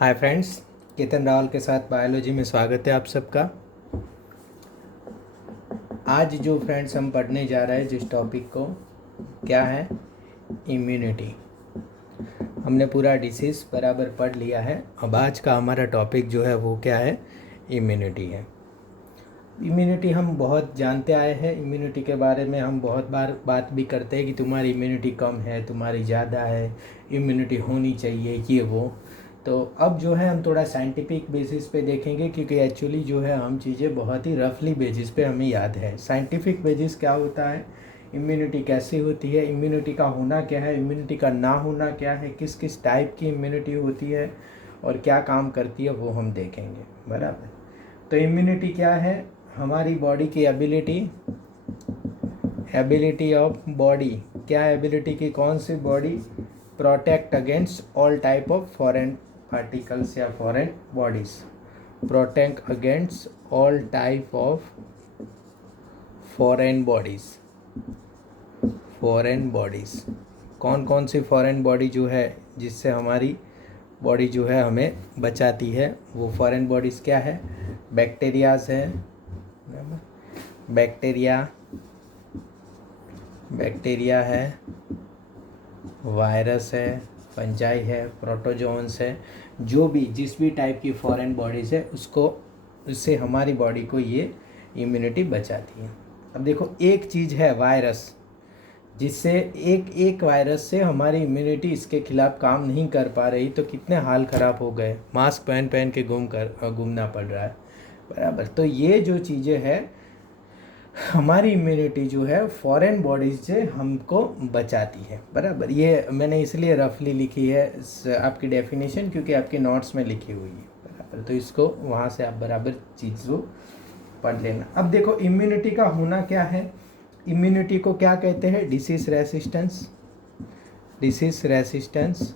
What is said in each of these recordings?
Hi friends, Ketan Rawal के साथ biology में स्वागत है आप सबका। आज जो फ्रेंड्स हम पढ़ने जा रहे हैं जिस टॉपिक को, क्या है? इम्यूनिटी। हमने पूरा डिसीज़ बराबर पढ़ लिया है। अब आज का हमारा टॉपिक जो है वो क्या है? इम्यूनिटी है। इम्यूनिटी हम बहुत जानते आए हैं। इम्यूनिटी के बारे में हम बहुत बार बात भी करते हैं कि तुम्हारी इम्यूनिटी कम है, तुम्हारी ज़्यादा है, इम्यूनिटी होनी चाहिए, ये वो। तो अब जो है हम थोड़ा साइंटिफिक बेसिस पे देखेंगे, क्योंकि एक्चुअली जो है हम चीज़ें बहुत ही रफली बेसिस पे हमें याद है। साइंटिफिक बेसिस क्या होता है, इम्यूनिटी कैसी होती है, इम्यूनिटी का होना क्या है, इम्यूनिटी का ना होना क्या है, किस किस टाइप की इम्यूनिटी होती है और क्या काम करती है, वो हम देखेंगे। बराबर। तो इम्यूनिटी क्या है? हमारी बॉडी की एबिलिटी ऑफ बॉडी। क्या एबिलिटी की? कौन सी body? Protect against all type of foreign particles या foreign bodies. Protect against all type of foreign bodies. कौन कौन सी फॉरेन बॉडी जो है जिससे हमारी बॉडी जो है हमें बचाती है, वो फॉरेन बॉडीज़ क्या है? बैक्टीरियाज है, बैक्टीरिया है, वायरस है, फंजाई है, प्रोटोजोन्स है। जो भी जिस भी टाइप की फॉरेन बॉडीज़ है उससे हमारी बॉडी को ये इम्यूनिटी बचाती है। अब देखो, एक चीज़ है वायरस, जिससे एक वायरस से हमारी इम्यूनिटी इसके खिलाफ काम नहीं कर पा रही, तो कितने हाल ख़राब हो गए। मास्क पहन के घूमना पड़ रहा है। बराबर। तो ये जो चीज़ें हैं, हमारी इम्यूनिटी जो है फॉरेन बॉडीज से हमको बचाती है। बराबर। ये मैंने इसलिए रफली लिखी है आपकी डेफिनेशन, क्योंकि आपके नोट्स में लिखी हुई है। बराबर। तो इसको वहाँ से आप बराबर चीज़ को पढ़ लेना। अब देखो, इम्यूनिटी का होना क्या है। इम्यूनिटी को क्या कहते हैं? Disease resistance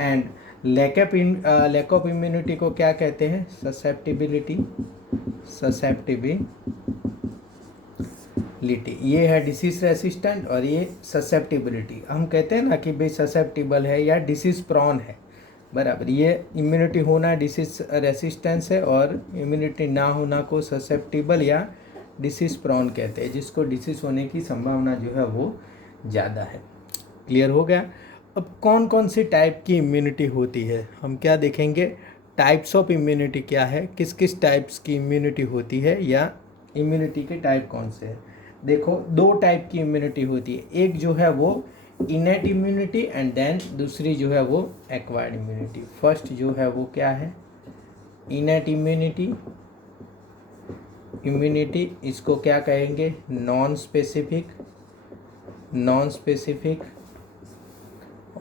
and lack of immunity को क्या कहते हैं? ससेप्टिबिलिटी। ये है डिसीज रेसिस्टेंट और ये ससेप्टिबिलिटी। हम कहते हैं ना कि भाई ससेप्टिबल है या डिसीज प्रॉन है। बराबर। ये इम्यूनिटी होना डिसीज रेसिस्टेंस है और इम्यूनिटी ना होना को ससेप्टिबल या डिसीज प्रॉन कहते हैं, जिसको डिसीज होने की संभावना जो है वो ज़्यादा है। क्लियर हो गया? अब कौन कौन सी टाइप की इम्यूनिटी होती है हम क्या देखेंगे। टाइप्स ऑफ इम्यूनिटी क्या है, किस किस टाइप्स की इम्यूनिटी होती है, या इम्यूनिटी के टाइप कौन से हैं। देखो, दो टाइप की इम्यूनिटी होती है। एक जो है वो इनेट इम्यूनिटी एंड देन दूसरी जो है वो एक्वायर्ड इम्यूनिटी। फर्स्ट जो है वो क्या है? इनेट इम्यूनिटी इसको क्या कहेंगे? नॉन स्पेसिफिक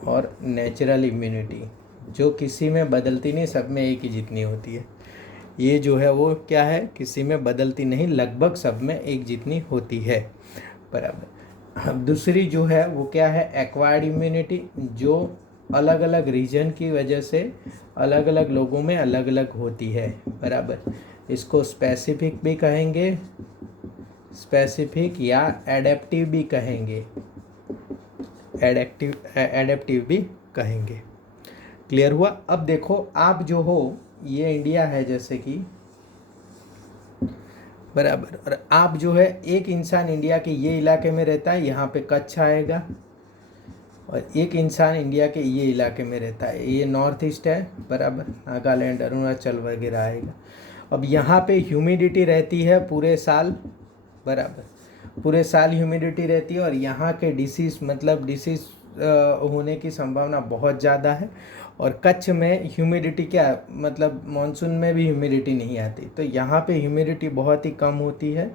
और नेचुरल इम्यूनिटी, जो किसी में बदलती नहीं, सब में एक ही जितनी होती है। ये जो है वो क्या है? किसी में बदलती नहीं, लगभग सब में एक जितनी होती है। बराबर। अब दूसरी जो है वो क्या है? एक्वायर्ड इम्यूनिटी, जो अलग अलग रीजन की वजह से अलग अलग लोगों में अलग अलग होती है। बराबर। इसको स्पेसिफिक भी कहेंगे, स्पेसिफिक या एडेप्टिव भी कहेंगे, एडेप्टिव भी कहेंगे। क्लियर हुआ? अब देखो, आप जो हो, ये इंडिया है जैसे कि, बराबर, और आप जो है एक इंसान इंडिया के ये इलाके में रहता है, यहाँ पे कच्छ आएगा, और एक इंसान इंडिया के ये इलाके में रहता है, ये नॉर्थ ईस्ट है, बराबर, नागालैंड, अरुणाचल वगैरह आएगा। अब यहाँ पे ह्यूमिडिटी रहती है पूरे साल, बराबर, पूरे साल ह्यूमिडिटी रहती है, और यहाँ के डिसीज़ होने की संभावना बहुत ज़्यादा है। और कच्छ में ह्यूमिडिटी क्या, मतलब मानसून में भी ह्यूमिडिटी नहीं आती, तो यहाँ पे ह्यूमिडिटी बहुत ही कम होती है।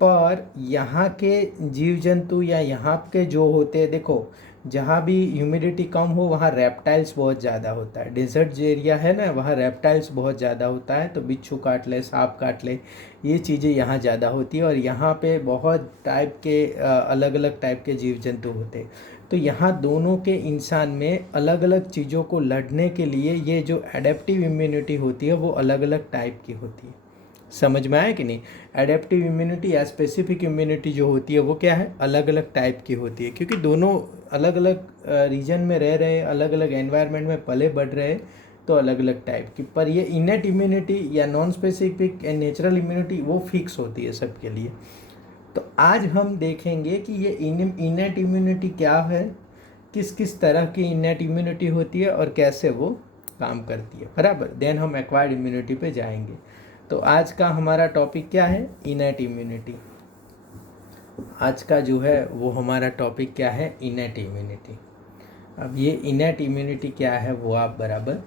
पर यहाँ के जीव जंतु या यहाँ के जो होते हैं, देखो, जहाँ भी ह्यूमिडिटी कम हो वहाँ रेप्टाइल्स बहुत ज़्यादा होता है। डेजर्ट जो एरिया है ना, वहाँ रेप्टाइल्स बहुत ज़्यादा होता है, तो बिच्छू काट ले, सांप काट ले, ये चीज़ें यहाँ ज़्यादा होती है। और यहाँ पे बहुत टाइप के अलग अलग टाइप के जीव जंतु होते हैं। तो यहाँ दोनों के इंसान में अलग अलग चीज़ों को लड़ने के लिए ये जो एडेप्टिव इम्यूनिटी होती है वो अलग अलग टाइप की होती है। समझ में आया कि नहीं। एडेप्टिव इम्यूनिटी या स्पेसिफिक इम्यूनिटी जो होती है वो क्या है, अलग अलग टाइप की होती है, क्योंकि दोनों अलग अलग रीजन में रह रहे, अलग अलग एनवायरनमेंट में पले बढ़ रहे, तो अलग अलग टाइप की। पर ये इनेट इम्यूनिटी या non specific and natural immunity वो फिक्स होती है सबके लिए। तो आज हम देखेंगे कि ये इनेट इम्यूनिटी क्या है, किस किस तरह की इनेट इम्यूनिटी होती है और कैसे वो काम करती है, बराबर। देन हम एक्वायर्ड इम्यूनिटी पे जाएंगे। तो आज का हमारा टॉपिक क्या है, इनेट इम्यूनिटी। आज का जो है वो हमारा टॉपिक क्या है, इनेट इम्यूनिटी। अब ये इनेट इम्यूनिटी क्या है वो आप बराबर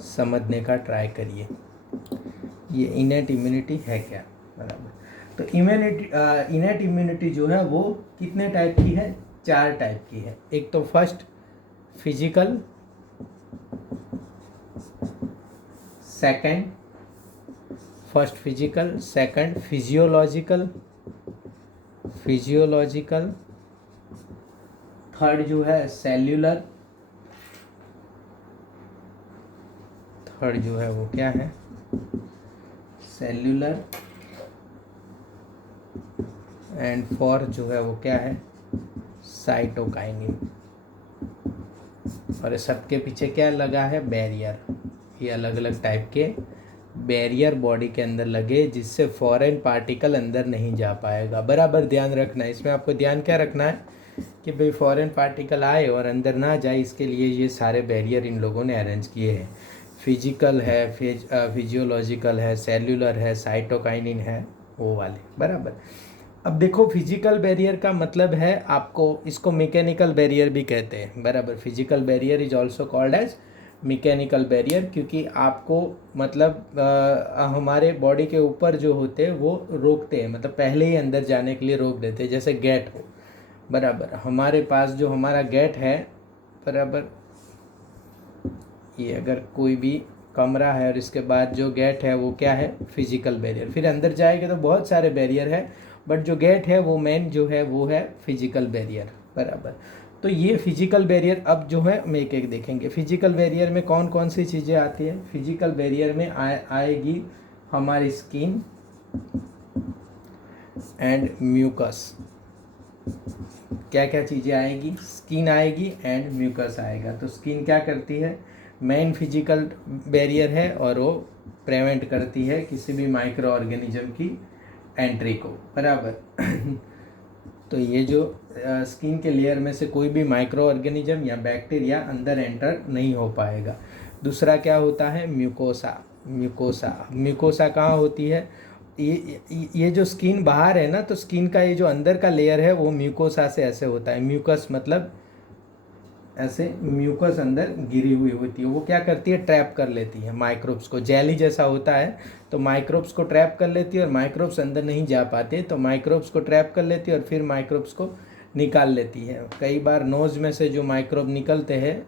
समझने का ट्राई करिए, ये इनेट इम्यूनिटी है क्या, बराबर। तो इनेट इम्यूनिटी जो है वो कितने टाइप की है, 4 टाइप की है। एक तो first physical, second physiological, third जो है सेल्यूलर, थर्ड जो है वो क्या है, सेल्यूलर, एंड फोर्थ जो है वो क्या है, साइटोकाइनिन। और सबके पीछे क्या लगा है, बैरियर। ये अलग अलग टाइप के बैरियर बॉडी के अंदर लगे, जिससे फॉरेन पार्टिकल अंदर नहीं जा पाएगा, बराबर ध्यान रखना है। इसमें आपको ध्यान क्या रखना है कि भाई फॉरेन पार्टिकल आए और अंदर ना जाए, इसके लिए ये सारे बैरियर इन लोगों ने अरेंज किए हैं। फिजिकल है, फिजियोलॉजिकल है, सेल्यूलर है, साइटोकाइनिन है, वो वाले, बराबर। अब देखो फिजिकल बैरियर का मतलब है, आपको इसको मैकेनिकल बैरियर भी कहते हैं, बराबर। Physical barrier is also called as mechanical barrier, क्योंकि आपको मतलब हमारे बॉडी के ऊपर जो होते हैं वो रोकते हैं, मतलब पहले ही अंदर जाने के लिए रोक देते हैं, जैसे गेट हो, बराबर। हमारे पास जो हमारा गेट है, बराबर, ये अगर कोई भी कमरा है और इसके बाद जो गेट है वो क्या है, फिजिकल बैरियर। फिर अंदर जाएंगे तो बहुत सारे बैरियर है, बट जो गेट है वो मेन जो है वो है फिजिकल बैरियर, बराबर। तो ये फिजिकल बैरियर अब जो है हम एक एक देखेंगे। फिजिकल बैरियर में कौन कौन सी चीज़ें आती हैं। फिजिकल बैरियर में आएगी हमारी स्किन एंड म्यूकस। क्या क्या चीज़ें आएगी, स्किन आएगी एंड म्यूकस आएगा। तो स्किन क्या करती है, मेन फिजिकल बैरियर है और वो प्रिवेंट करती है किसी भी माइक्रो ऑर्गेनिज्म की एंट्री को, बराबर। तो ये जो स्किन के लेयर में से कोई भी माइक्रो ऑर्गेनिज्म या बैक्टीरिया अंदर एंटर नहीं हो पाएगा। दूसरा क्या होता है, म्यूकोसा कहाँ होती है, ये जो स्किन बाहर है ना, तो स्किन का ये जो अंदर का लेयर है वो म्यूकोसा से ऐसे होता है। म्यूकस मतलब ऐसे म्यूकस अंदर गिरी हुई होती है, वो क्या करती है, ट्रैप कर लेती है माइक्रोब्स को। जेली जैसा होता है, तो माइक्रोब्स को ट्रैप कर लेती है और माइक्रोब्स अंदर नहीं जा पाते, तो माइक्रोब्स को ट्रैप कर लेती है और फिर माइक्रोब्स को निकाल लेती है। कई बार नोज में से जो माइक्रोब निकलते हैं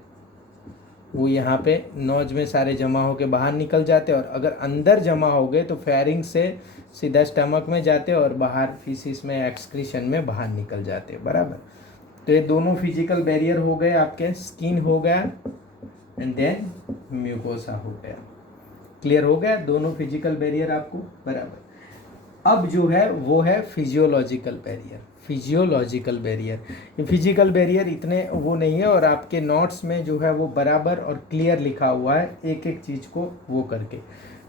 वो यहाँ पे नोज में सारे जमा होकर बाहर निकल जाते हैं, और अगर अंदर जमा हो गए तो फेरिंग से सीधा स्टमक में जाते हैं और बाहर फीसिस में, एक्सक्रीशन में बाहर निकल जाते हैं, बराबर। तो ये दोनों फिजिकल बैरियर हो गए आपके, स्किन हो गया एंड देन म्यूकोसा हो गया। क्लियर हो गया दोनों फिजिकल बैरियर आपको, बराबर। अब जो है वो है फिजियोलॉजिकल बैरियर। ये फिजिकल बैरियर इतने वो नहीं है, और आपके नोट्स में जो है वो बराबर और क्लियर लिखा हुआ है, एक एक चीज़ को वो करके।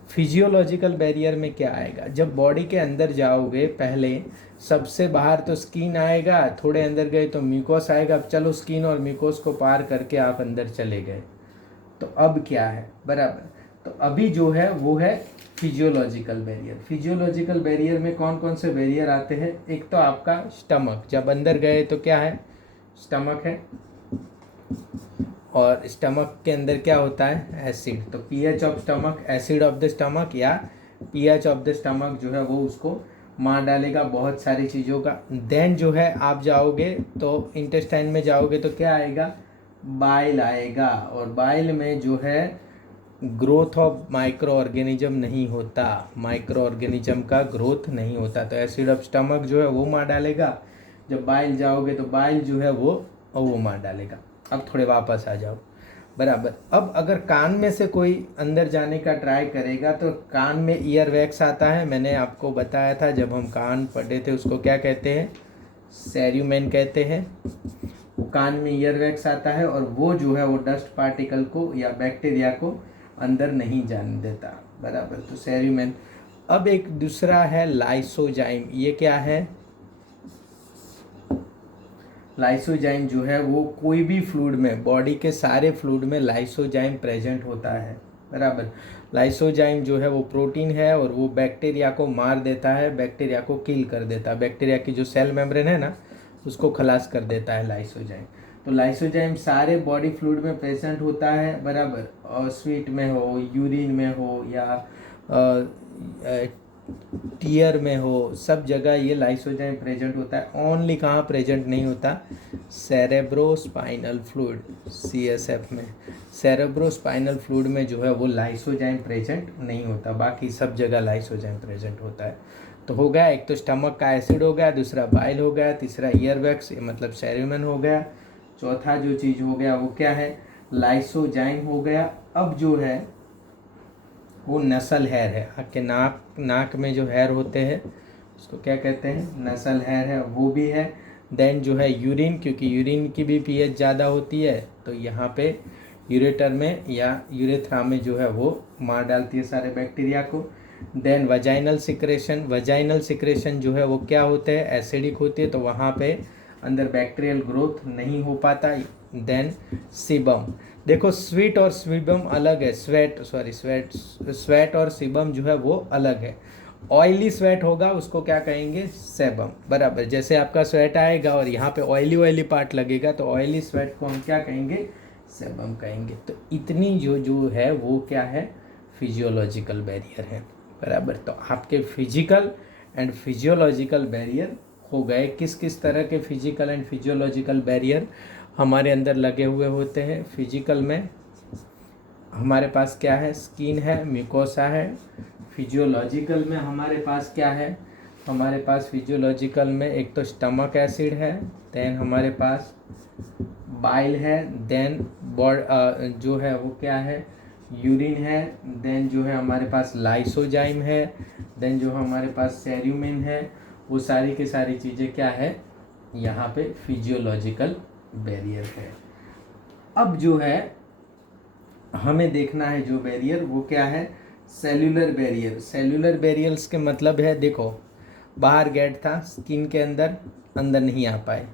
फिजियोलॉजिकल बैरियर में क्या आएगा, जब बॉडी के अंदर जाओगे पहले सबसे बाहर तो स्किन आएगा, थोड़े अंदर गए तो म्यूकोस आएगा। अब चलो स्किन और म्यूकोस को पार करके आप अंदर चले गए, तो अब क्या है, बराबर। तो अभी जो है वो है फिजियोलॉजिकल बैरियर। फिजियोलॉजिकल बैरियर में कौन कौन से बैरियर आते हैं, एक तो आपका स्टमक, जब अंदर गए तो क्या है, स्टमक है, और स्टमक के अंदर क्या होता है, एसिड। तो pH of stomach, acid of the stomach या पीएच ऑफ द स्टमक जो है वो उसको मार डालेगा बहुत सारी चीज़ों का। देन जो है आप जाओगे तो इंटेस्टाइन में जाओगे तो क्या आएगा, बाइल आएगा, और बाइल में जो है ग्रोथ ऑफ माइक्रो ऑर्गेनिज्म नहीं होता, माइक्रो ऑर्गेनिज्म का ग्रोथ नहीं होता। तो एसिड ऑफ स्टमक जो है वो मार डालेगा। जब बाइल जाओगे तो बाइल जो है वो मार डालेगा। अब थोड़े वापस आ जाओ, बराबर। अब अगर कान में से कोई अंदर जाने का ट्राई करेगा तो कान में ईयर वैक्स आता है, मैंने आपको बताया था जब हम कान पढ़े थे, उसको क्या कहते हैं, सेरुमेन कहते हैं। वो कान में ईयर वैक्स आता है और वो जो है वो डस्ट पार्टिकल को या बैक्टीरिया को अंदर नहीं जाने देता, बराबर, तो सेरुमेन। अब एक दूसरा है लाइसोजाइम, ये क्या है, लाइसोजाइम जो है वो कोई भी फ्लूइड में, बॉडी के सारे फ्लूइड में लाइसोजाइम प्रेजेंट होता है, बराबर। लाइसोजाइम जो है वो प्रोटीन है और वो बैक्टीरिया को मार देता है, बैक्टीरिया को किल कर देता है, बैक्टीरिया की जो सेल मेम्ब्रेन है ना उसको खलास कर देता है लाइसोजाइम। तो लाइसोजाइम सारे बॉडी फ्लूइड में प्रेजेंट होता है, बराबर, और स्वीट में हो, यूरिन में हो या टीयर में हो, सब जगह ये लाइसोजाइम प्रेजेंट होता है। ओनली कहाँ प्रेजेंट नहीं होता, सेरेब्रोस्पाइनल फ्लूइड, CSF में, सेरेब्रोस्पाइनल फ्लूइड में जो है वो लाइसोजाइम प्रेजेंट नहीं होता, बाकी सब जगह लाइसोजाइम प्रेजेंट होता है। तो हो गया, एक तो स्टमक का एसिड हो गया, दूसरा बाइल हो गया, तीसरा ईयरवैक्स मतलब सेरुमेन हो गया, चौथा जो चीज़ हो गया वो क्या है, लाइसोजाइम हो गया। अब जो है वो नसल हेयर है, आपके नाक में जो हेयर होते हैं उसको क्या कहते हैं, नसल हेयर है, वो भी है। देन जो है यूरिन, क्योंकि यूरिन की भी pH ज़्यादा होती है तो यहाँ पे यूरेटर में या यूरेथ्रा में जो है वो मार डालती है सारे बैक्टीरिया को। Then vaginal secretion, vaginal secretion जो है वो क्या होते हैं, एसिडिक होती है, तो वहाँ पे अंदर बैक्टीरियल ग्रोथ नहीं हो पाता। देन सीबम, देखो स्वीट और सीबम अलग है, स्वेट और सीबम जो है वो अलग है। ऑयली स्वेट होगा उसको क्या कहेंगे, सेबम, बराबर। जैसे आपका स्वेट आएगा और यहाँ पे ऑयली पार्ट लगेगा तो ऑयली स्वेट को हम क्या कहेंगे, सेबम कहेंगे। तो इतनी जो है वो क्या है, फिजियोलॉजिकल बैरियर है, बराबर। तो आपके फिजिकल एंड फिजियोलॉजिकल बैरियर हो गए। किस किस तरह के फिजिकल एंड फिजियोलॉजिकल बैरियर हमारे अंदर लगे हुए होते हैं। फिजिकल में हमारे पास क्या है, स्किन है, म्यूकोसा है। फिजियोलॉजिकल में हमारे पास क्या है, हमारे पास फिजियोलॉजिकल में एक तो स्टमक एसिड है, देन हमारे पास बाइल है, देन जो है वो क्या है, यूरिन है, देन जो है हमारे पास लाइसोजाइम है, देन जो हमारे पास सेरुमेन है। वो सारी की सारी चीज़ें क्या है, यहाँ पे फिजियोलॉजिकल बैरियर है। अब जो है हमें देखना है जो बैरियर वो क्या है, सेल्यूलर बैरियर। सेल्यूलर बैरियर्स के मतलब है, देखो बाहर गेट था, स्किन के अंदर नहीं आ पाए,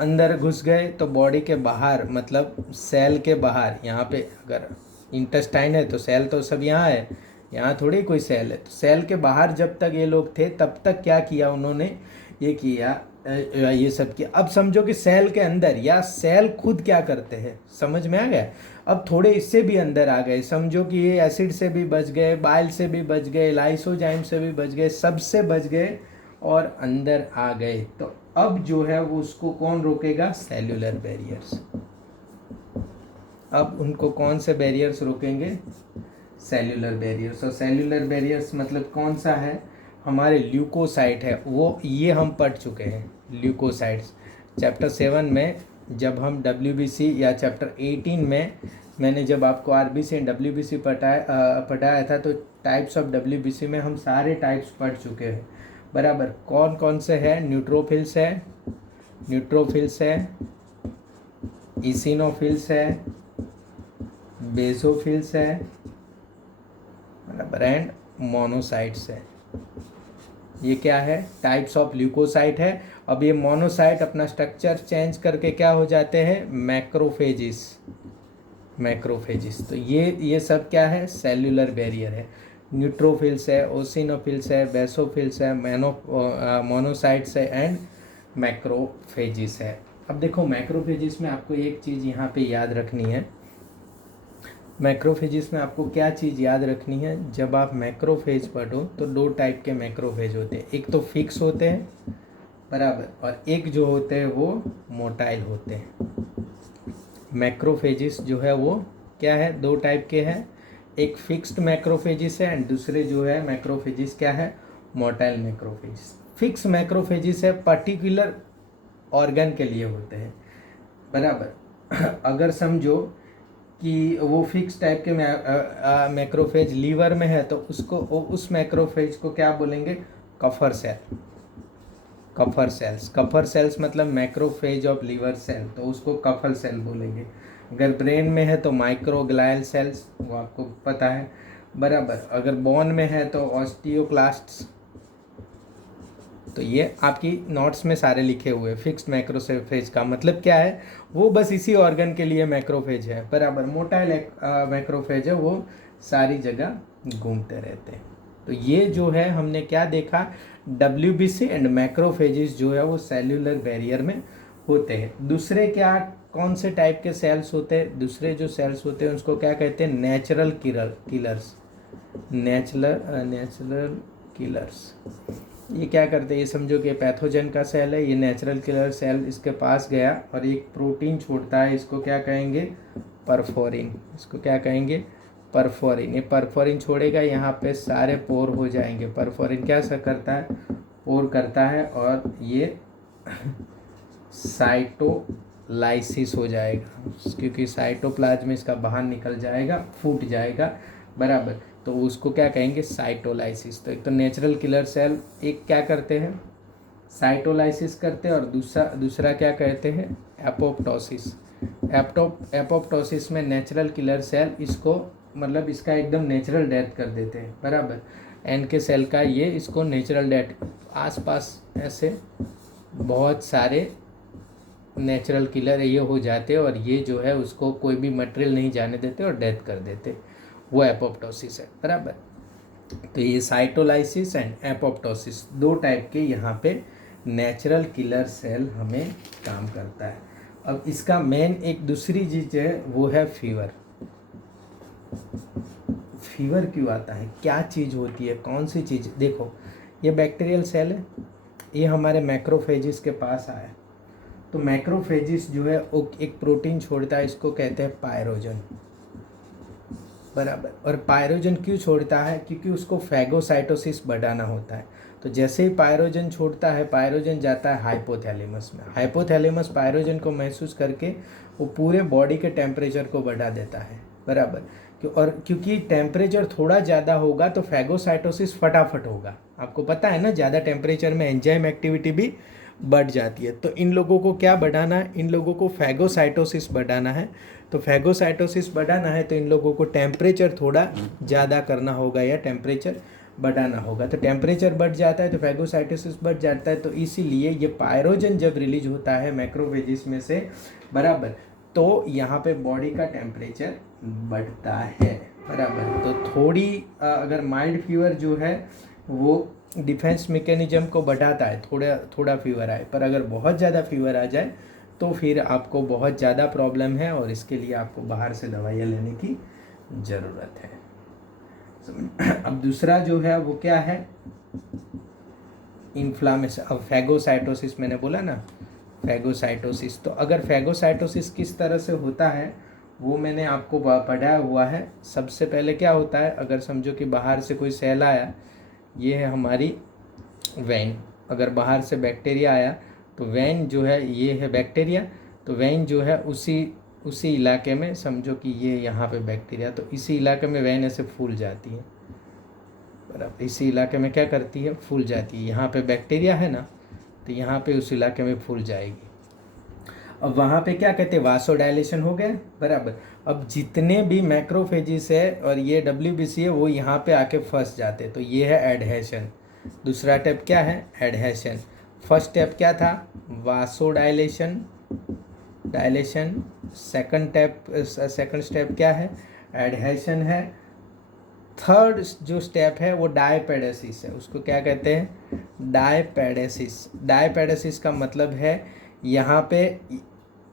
अंदर घुस गए तो बॉडी के बाहर मतलब सेल के बाहर, यहाँ पे अगर इंटेस्टाइन है तो सेल तो सब यहाँ है, यहाँ थोड़ी कोई सेल है। तो सेल के बाहर जब तक ये लोग थे तब तक क्या किया उन्होंने, ये किया, ये सब किया। अब समझो कि सेल के अंदर या सेल खुद क्या करते हैं, समझ में आ गया। अब थोड़े इससे भी अंदर आ गए, समझो कि ये एसिड से भी बच गए, बाइल से भी बच गए, लाइसोजाइम से भी बच गए, सबसे बच गए और अंदर आ गए। तो अब जो है वो उसको कौन रोकेगा, सेल्यूलर बैरियर्स। अब उनको कौन से बैरियर्स रोकेंगे, सेल्यूलर बैरियर्स। और सेल्यूलर बैरियर्स मतलब कौन सा है, हमारे ल्यूकोसाइट है वो, ये हम पढ़ चुके हैं ल्यूकोसाइट्स चैप्टर 7 में। जब हम WBC या चैप्टर 18 में मैंने जब आपको RBC एंड WBC पढ़ाया था तो टाइप्स ऑफ WBC में हम सारे टाइप्स पढ़ चुके हैं, बराबर। कौन कौन से है, न्यूट्रोफिल्स है, इसिनोफिल्स है, बेसोफिल्स है, बराबर, एंड मोनोसाइट्स है। ये क्या है, टाइप्स ऑफ ल्यूकोसाइट है। अब ये मोनोसाइट अपना स्ट्रक्चर चेंज करके क्या हो जाते हैं, मैक्रोफेजिस। तो ये सब क्या है, सेल्यूलर बैरियर है। न्यूट्रोफिल्स है, ओसिनोफिल्स है, बेसोफिल्स है, मोनोसाइट्स है एंड मैक्रोफेजिस है। अब देखो मैक्रोफेजिस में आपको एक चीज़ यहाँ पे याद रखनी है, मैक्रोफेजिस में आपको क्या चीज़ याद रखनी है, जब आप मैक्रोफेज पढ़ो तो 2 टाइप के मैक्रोफेज होते हैं, एक तो फिक्स होते हैं, बराबर, और एक जो होते हैं वो मोटाइल होते हैं। मैक्रोफेजिस जो है वो क्या है, 2 टाइप के हैं, एक फिक्स्ड मैक्रोफेजिस है एंड दूसरे जो है मैक्रोफेजिस क्या है, मोटाइल मैक्रोफेजिस। फिक्स मैक्रोफेजिस है पर्टिकुलर ऑर्गन के लिए होते हैं, बराबर। अगर समझो कि वो फिक्स टाइप के मैक्रोफेज लीवर में है तो उसको उस मैक्रोफेज को क्या बोलेंगे, कफर सेल। कफर सेल्स मतलब मैक्रोफेज ऑफ लीवर सेल, तो उसको कफर सेल बोलेंगे। अगर ब्रेन में है तो माइक्रोग्लायल सेल्स, वो आपको पता है बराबर। अगर बोन में है तो ऑस्टियोक्लास्ट्स। तो ये आपकी नोट्स में सारे लिखे हुए। फिक्स्ड मैक्रोफेज का मतलब क्या है, वो बस इसी ऑर्गन के लिए मैक्रोफेज है बराबर। मोटा मैक्रोफेज है, वो सारी जगह घूमते रहते हैं। तो ये जो है हमने क्या देखा, WBC एंड मैक्रोफेजेस जो है वो सेल्यूलर बैरियर में होते हैं। दूसरे क्या कौन से टाइप के सेल्स होते हैं, दूसरे जो सेल्स होते हैं उसको क्या कहते हैं, नेचुरल किलर्स। नेचुरल किलर्स ये क्या करते हैं, ये समझो कि पैथोजन का सेल है, ये नेचुरल किलर सेल इसके पास गया और एक प्रोटीन छोड़ता है, इसको क्या कहेंगे, परफोरिन। इसको क्या कहेंगे, परफोरिन। ये परफोरिन छोड़ेगा, यहाँ पे सारे पोर हो जाएंगे। परफोरिन क्या करता है, पोर करता है और ये साइटोलाइसिस हो जाएगा, क्योंकि साइटोप्लाज्म इसका बाहर निकल जाएगा, फूट जाएगा बराबर। तो उसको क्या कहेंगे, साइटोलाइसिस। तो एक तो नेचुरल किलर सेल एक क्या करते हैं, साइटोलाइसिस करते हैं, और दूसरा क्या कहते हैं, एपोप्टोसिस। एपोप्टोसिस में नेचुरल किलर सेल इसको मतलब इसका एकदम नेचुरल डेथ कर देते हैं बराबर। एन के सेल का ये इसको नेचुरल डेथ, आसपास ऐसे बहुत सारे नेचुरल किलर ये हो जाते और ये जो है उसको कोई भी मटेरियल नहीं जाने देते और डेथ कर देते, वो एपोप्टोसिस है बराबर। तो ये साइटोलाइसिस एंड एपोप्टोसिस दो टाइप के यहाँ पे नेचुरल किलर सेल हमें काम करता है। अब इसका मेन एक दूसरी चीज है, वो है फीवर। फीवर क्यों आता है, क्या चीज़ होती है, कौन सी चीज़, देखो ये बैक्टीरियल सेल है, ये हमारे मैक्रोफेजिस के पास आया। तो मैक्रोफेजिस जो है वो एक प्रोटीन छोड़ता है, इसको कहते हैं पायरोजन बराबर। और पायरोजन क्यों छोड़ता है, क्योंकि उसको फैगोसाइटोसिस बढ़ाना होता है। तो जैसे ही पायरोजन छोड़ता है, पायरोजन जाता है हाइपोथैलेमस में। हाइपोथैलेमस पायरोजन को महसूस करके वो पूरे बॉडी के टेम्परेचर को बढ़ा देता है बराबर। और क्योंकि टेम्परेचर थोड़ा ज़्यादा होगा तो फैगोसाइटोसिस फटाफट होगा। आपको पता है ना, ज़्यादा टेम्परेचर में एंजाइम एक्टिविटी भी बढ़ जाती है। तो इन लोगों को क्या बढ़ाना है, इन लोगों को फैगोसाइटोसिस बढ़ाना है। तो फैगोसाइटोसिस बढ़ाना है तो इन लोगों को टेम्परेचर थोड़ा ज़्यादा करना होगा या टेम्परेचर बढ़ाना होगा। तो टेम्परेचर बढ़ जाता है तो फैगोसाइटोसिस बढ़ जाता है। तो इसीलिए ये पायरोजन जब रिलीज होता है मैक्रोफेजिस में से बराबर, तो यहाँ पे बॉडी का टेम्परेचर बढ़ता है बराबर। तो थोड़ी अगर माइल्ड फीवर जो है वो डिफेंस मैकेनिज्म को बढ़ाता है, थोड़ा फीवर आए। पर अगर बहुत ज़्यादा फीवर आ जाए तो फिर आपको बहुत ज़्यादा प्रॉब्लम है और इसके लिए आपको बाहर से दवाइयाँ लेने की ज़रूरत है। अब दूसरा जो है वो क्या है, इन्फ्लामेशन। अब फैगोसाइटोसिस मैंने बोला ना, फैगोसाइटोसिस। तो अगर फैगोसाइटोसिस किस तरह से होता है वो मैंने आपको पढ़ाया हुआ है। सबसे पहले क्या होता है, अगर समझो कि बाहर से कोई सेल आया, ये है हमारी वेन। अगर बाहर से बैक्टीरिया आया तो वेन जो है ये है बैक्टीरिया, तो वेन जो है उसी इलाके में, समझो कि ये यहाँ पे बैक्टीरिया, तो इसी इलाके में वेन ऐसे फूल जाती है बराबर। इसी इलाके में क्या करती है, फूल जाती है। यहाँ पे बैक्टीरिया है ना, तो यहाँ पे उस इलाके में फूल जाएगी। अब वहाँ पे क्या कहते हैं, वासोडाइलेशन हो गया बराबर। अब जितने भी मैक्रोफेजिस है और ये WBC है वो यहाँ पे आके फंस जाते, तो ये है एडहेशन। दूसरा स्टेप क्या है, एडहेशन। फर्स्ट स्टेप क्या था, वासोडाइलेशन, डायलेशन। सेकंड स्टेप क्या है, एडहेशन है। थर्ड जो स्टेप है वो डायपेडेसिस है, उसको क्या कहते हैं, डायपेडेसिस। डायपेडेसिस का मतलब है यहाँ पे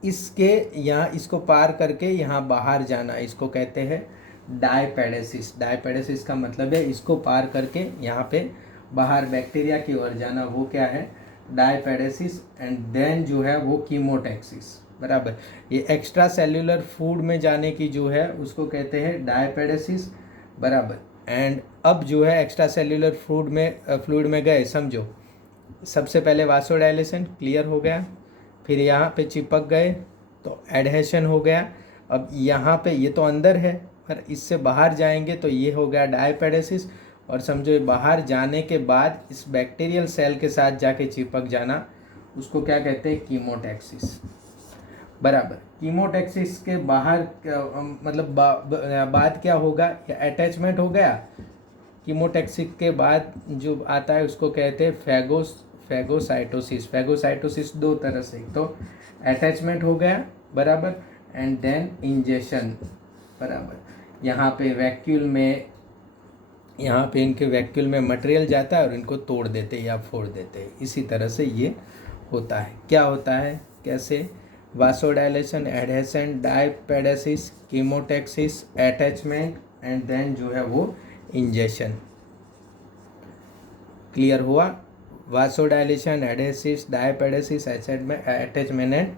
इसको पार करके यहाँ बाहर जाना, इसको कहते हैं डायपेडेसिस। डायपेडेसिस का मतलब है इसको पार करके यहाँ पे बाहर बैक्टीरिया की ओर जाना, वो क्या है, डायपेडेसिस। एंड देन जो है वो कीमोटैक्सिस बराबर। ये एक्स्ट्रा सेल्यूलर फूड में जाने की जो है उसको कहते हैं डायपेडेसिस बराबर। एंड अब जो है एक्स्ट्रा सेल्यूलर फ्लूइड में गए, समझो सबसे पहले वासोडाइलेशन क्लियर हो गया, फिर यहाँ पे चिपक गए तो एडहेशन हो गया। अब यहाँ पे ये तो अंदर है, पर इससे बाहर जाएंगे तो ये हो गया डायपेडेसिस, और समझो ये बाहर जाने के बाद इस बैक्टीरियल सेल के साथ जाके चिपक जाना, उसको क्या कहते हैं, कीमोटैक्सिस। बराबर, कीमोटैक्सिस के बाहर मतलब बाद क्या होगा, या अटैचमेंट हो गया। कीमोटैक्सिस के बाद जो आता है उसको कहते हैं फैगोसाइटोसिस। फैगोसाइटोसिस दो तरह से, तो अटैचमेंट हो गया, बराबर, एंड देन इंजेक्शन, बराबर। यहाँ पे वैक्यूल में, यहाँ पे इनके वैक्यूल में मटेरियल जाता है और इनको तोड़ देते हैं या फोड़ देते हैं। इसी तरह से ये होता है। क्या होता है, कैसे, vasodilation, adhesion, diapedesis, chemotaxis, attachment, and then जो है वो इंजेक्शन। क्लियर हुआ, vasodilation, adhesion, diapedesis, attachment and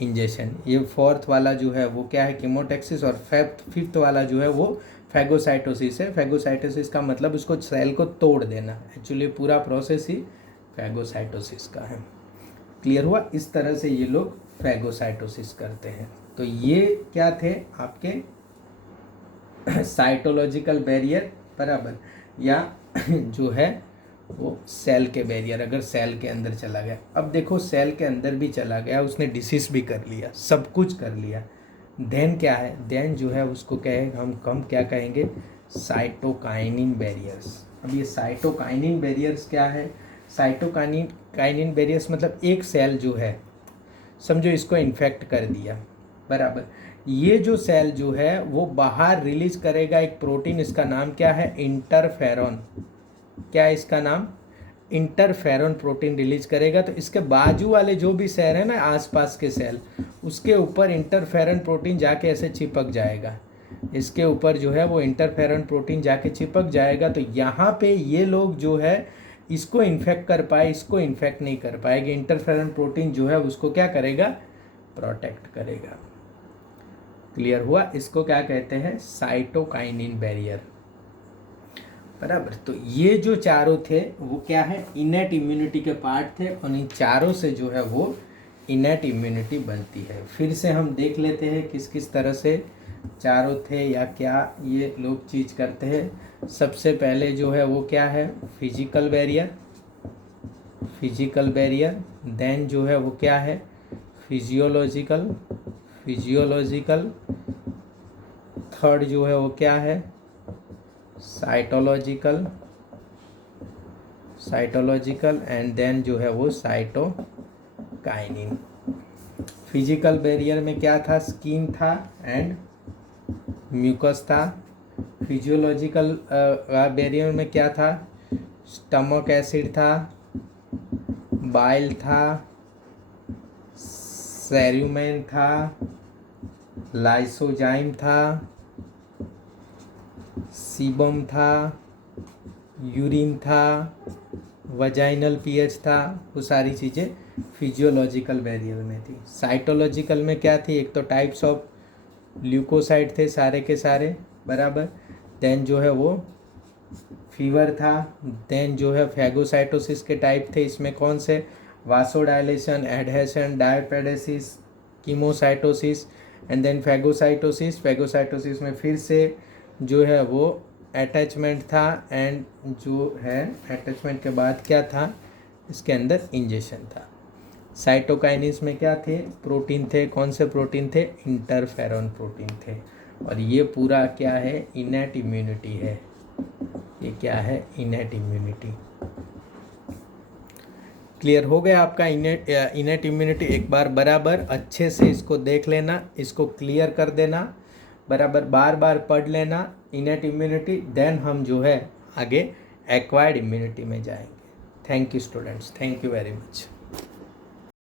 injection. ये फोर्थ वाला जो है वो क्या है, कीमोटैक्सिस, और फिफ्थ वाला जो है वो फैगोसाइटोसिस है। फैगोसाइटोसिस का मतलब उसको सेल को तोड़ देना, एक्चुअली पूरा प्रोसेस ही फैगोसाइटोसिस का है। क्लियर हुआ, इस तरह से ये लोग फैगोसाइटोसिस करते हैं। तो ये क्या थे आपके साइटोलॉजिकल बैरियर, बराबर, या जो है वो सेल के बैरियर, अगर सेल के अंदर चला गया। अब देखो सेल के अंदर भी चला गया, उसने डिसीज भी कर लिया, सब कुछ कर लिया, देन क्या है, देन जो है उसको कहे हम क्या कहेंगे, साइटोकाइनिन बैरियर्स। अब ये साइटोकाइनिन बैरियर्स क्या है, साइटोकाइनिन बैरियर्स मतलब एक सेल जो है, समझो इसको इन्फेक्ट कर दिया, बराबर, ये जो सेल जो है वो बाहर रिलीज करेगा एक प्रोटीन, इसका नाम क्या है, इंटरफेरॉन। क्या है इसका नाम, इंटरफेरॉन प्रोटीन रिलीज करेगा। तो इसके बाजू वाले जो भी सेल है ना, आसपास के सेल, उसके ऊपर इंटरफेरॉन प्रोटीन जाके ऐसे चिपक जाएगा, इसके ऊपर जो है वो इंटरफेरॉन प्रोटीन जाके चिपक जाएगा। तो यहाँ पे ये लोग जो है इसको इन्फेक्ट कर पाए, इसको इन्फेक्ट नहीं कर पाएंगे। इंटरफेरॉन प्रोटीन जो है उसको क्या करेगा, प्रोटेक्ट करेगा। क्लियर हुआ, इसको क्या कहते हैं, साइटोकाइनिन बैरियर, बराबर। तो ये जो चारों थे वो क्या है, इनेट इम्यूनिटी के पार्ट थे, और इन चारों से जो है वो इनेट इम्यूनिटी बनती है। फिर से हम देख लेते हैं किस किस तरह से चारों थे या क्या ये लोग चीज करते हैं। सबसे पहले जो है वो क्या है, physical barrier, physical barrier. Then जो है वो क्या है, फिजियोलॉजिकल, फिजियोलॉजिकल। थर्ड जो है वो क्या है, साइटोलॉजिकल, साइटोलॉजिकल, एंड देन जो है वो साइटोकाइनिन। फिजिकल बैरियर में क्या था, स्किन था एंड म्यूकस था। फिजियोलॉजिकल बैरियर में क्या था, स्टमक एसिड था, बाइल था, सेरुमेन था, लाइसोजाइम था, सीबम था, यूरिन था, वजाइनल पीएच था। वो सारी चीज़ें फिजियोलॉजिकल बैरियर में थी। साइटोलॉजिकल में क्या थी, एक तो टाइप्स ऑफ ल्यूकोसाइड थे सारे के सारे, बराबर। देन जो है वो फीवर था। देन जो है फैगोसाइटोसिस के टाइप थे, इसमें कौन से, vasodilation, adhesion, diapedesis, chemocytosis, and then phagocytosis. Phagocytosis में फिर से जो है वो अटैचमेंट था, एंड जो है अटैचमेंट के बाद क्या था, इसके अंदर इंजेक्शन था। साइटोकाइनिस में क्या थे, प्रोटीन थे, कौन से प्रोटीन थे, इंटरफेरॉन प्रोटीन थे। और ये पूरा क्या है, इनेट इम्यूनिटी है। ये क्या है, इनेट इम्यूनिटी। क्लियर हो गया आपका इनेट इम्यूनिटी। एक बार बराबर अच्छे से इसको देख लेना, इसको क्लियर कर देना, बराबर बार बार पढ़ लेना इनेट इम्यूनिटी। देन हम जो है आगे एक्वायर्ड इम्यूनिटी में जाएंगे। Thank you students, thank you very much.